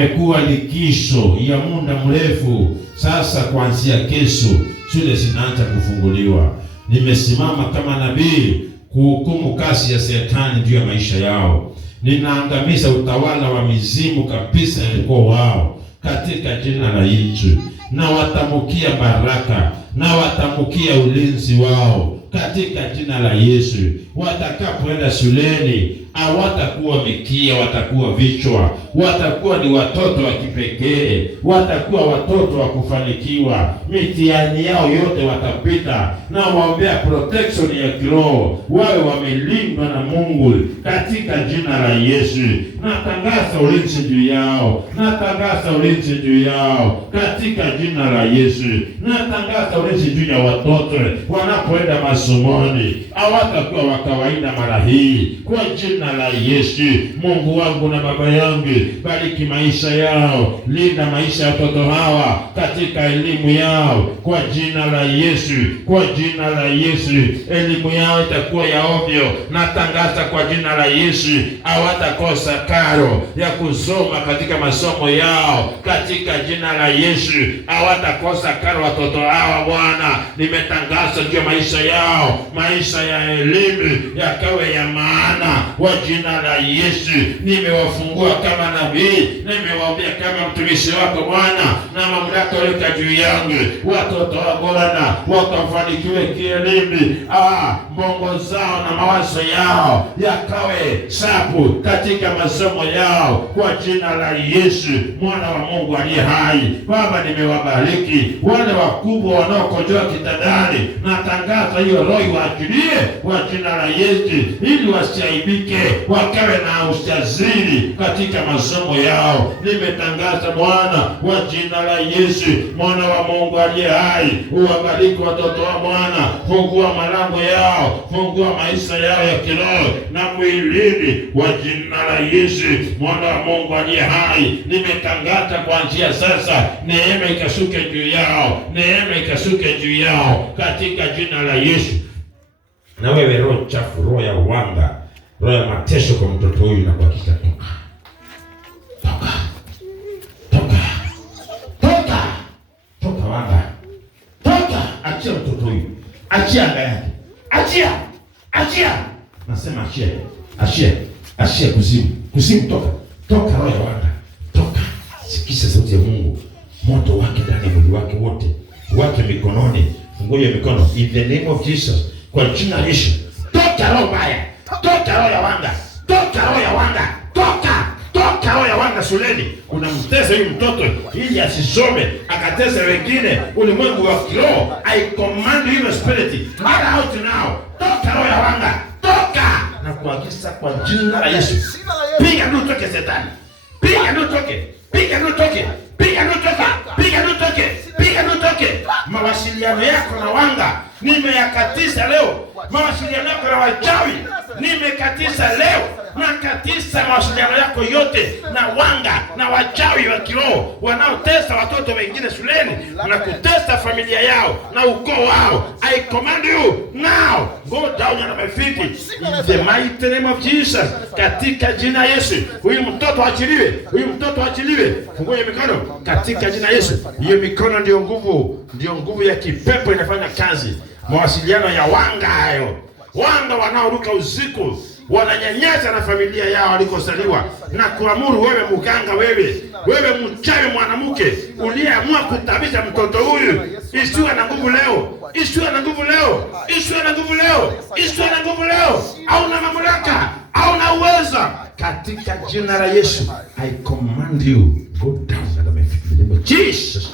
Imekuwa likizo ya muda mrefu sasa. Kuanzia kesho shule zinaanza kufunguliwa. Nimesimama kama nabii kuhukumu kazi ya Shetani juu ya maisha yao. Ninaangamiza utawala wa mizimu kabisa ilikuwa wao katika jina la Yesu. Na watamukia baraka, na watamukia ulinzi wao katika jina la Yesu. Watakapoenda shuleni hawatakuwa mikia, watakuwa vichwa. Watakuwa ni watoto wa kipekee, watakuwa watoto wa kufanikiwa. Mitihani yao yote watapita, na waombea protection ya kiroho, wawe wamelindwa na Mungu katika jina la Yesu. Natangaza ulinzi juu yao, natangaza ulinzi juu yao katika jina la Yesu. Natangaza ulinzi juu ya watoto wanapoenda masomoni, hawatakuwa wa kawaida mara hii kwa jina la Yesu. Mungu wangu na Baba yangu, bariki maisha yao, linda maisha ya watoto hawa katika elimu yao kwa jina la Yesu, kwa jina la Yesu. Elimu yao itakuwa ya ovyo, natangaza kwa jina la Yesu, hawatakosa karo ya kusoma katika masomo yao katika jina la Yesu. Hawatakosa karo watoto hawa Bwana. Nimetangaza juu ya maisha yao, maisha ya elimu yakawe ya maana kwa jina la Yesu. Nimewafungua kama nabii, nimewaambia kama mtumishi wako Bwana, na mamlaka yote juu yangu. Watoto wa Bwana wakafanikiwe kielimu, mbongo zao na mawazo yao yakawe sapu katika masomo yao kwa jina la Yesu, mwana wa Mungu aliye hai. Baba, nimewabariki wale wakubwa wanaokojoa kitandani, natangaza hiyo roho waachilie kwa jina la Yesu, ili wasiaibike, wakawe na ujasiri katika masomo yao. Nimetangaza Bwana kwa jina la Yesu, mwana wa Mungu aliye hai. Uwabariki watoto wa Bwana, fungua malango yao, fungua maisha yao ya kiroho na mwilini kwa jina la Yesu, mwana wa Mungu aliye hai. Nimetangaza kuanzia sasa, neema ikashuke juu yao, neema ikashuke juu yao katika jina la Yesu. Na wewe roho chafu, roho ya uwanga, roho ya mateso kwa mtoto huyu, na kwa hakika toka wanga, toka, achia mtoto huyu, achia anga yake, achia, nasema achia kuzimu, toka roho ya wanga, toka. Sikiza sauti ya Mungu, moto wake ndani mwili wake wote, wake mikononi, fungua mikono in the name of Jesus, kwa jina la Yesu. Toka roho mbaya, toka roho ya wanga, toka roho ya wanga, toka roho ya wanga shuleni. Unamtesa huyu mtoto ili asisome akatesa wengine ulimwengu wa kiroho. I command you spirit, get out now. Toka roho ya wanga, toka na kuagiza kwa jina la Yesu. Piga ndio toke Shetani, piga ndio toke, piga ndio toke, piga ndio toke, piga ndio toke, piga ndio toke. Mawasiliano yako na wanga nimeyakatisha leo. Mawasiliano yako na wachawi nimekatisha leo. Nakatisa mawasiliano yako yote na wanga na wachawi wa kiroho wanaotesa watoto wengine shuleni na kutesa familia yao na ukoo wao. I command you now, go down on my feet in the mighty name of Jesus, katika jina Yesu. Huyu mtoto achiliwe, huyu mtoto achiliwe. Fungua mikono katika jina Yesu. Hiyo mikono ndio nguvu ya kipepo inafanya kazi. Mawasiliano ya wanga hayo, wanga wanaoruka usiku, wananyanyasa na familia yao walikosaliwa, na kuamuru wewe mganga, wewe mchawi mwanamke uliyeamua kutabisha mtoto huyu, isiwe na nguvu leo, isiwe na nguvu leo, isiwe na nguvu leo, isiwe na nguvu leo. Hauna mamlaka, hauna uwezo katika jina la Yesu. I command you, go down at my feet. Jesus.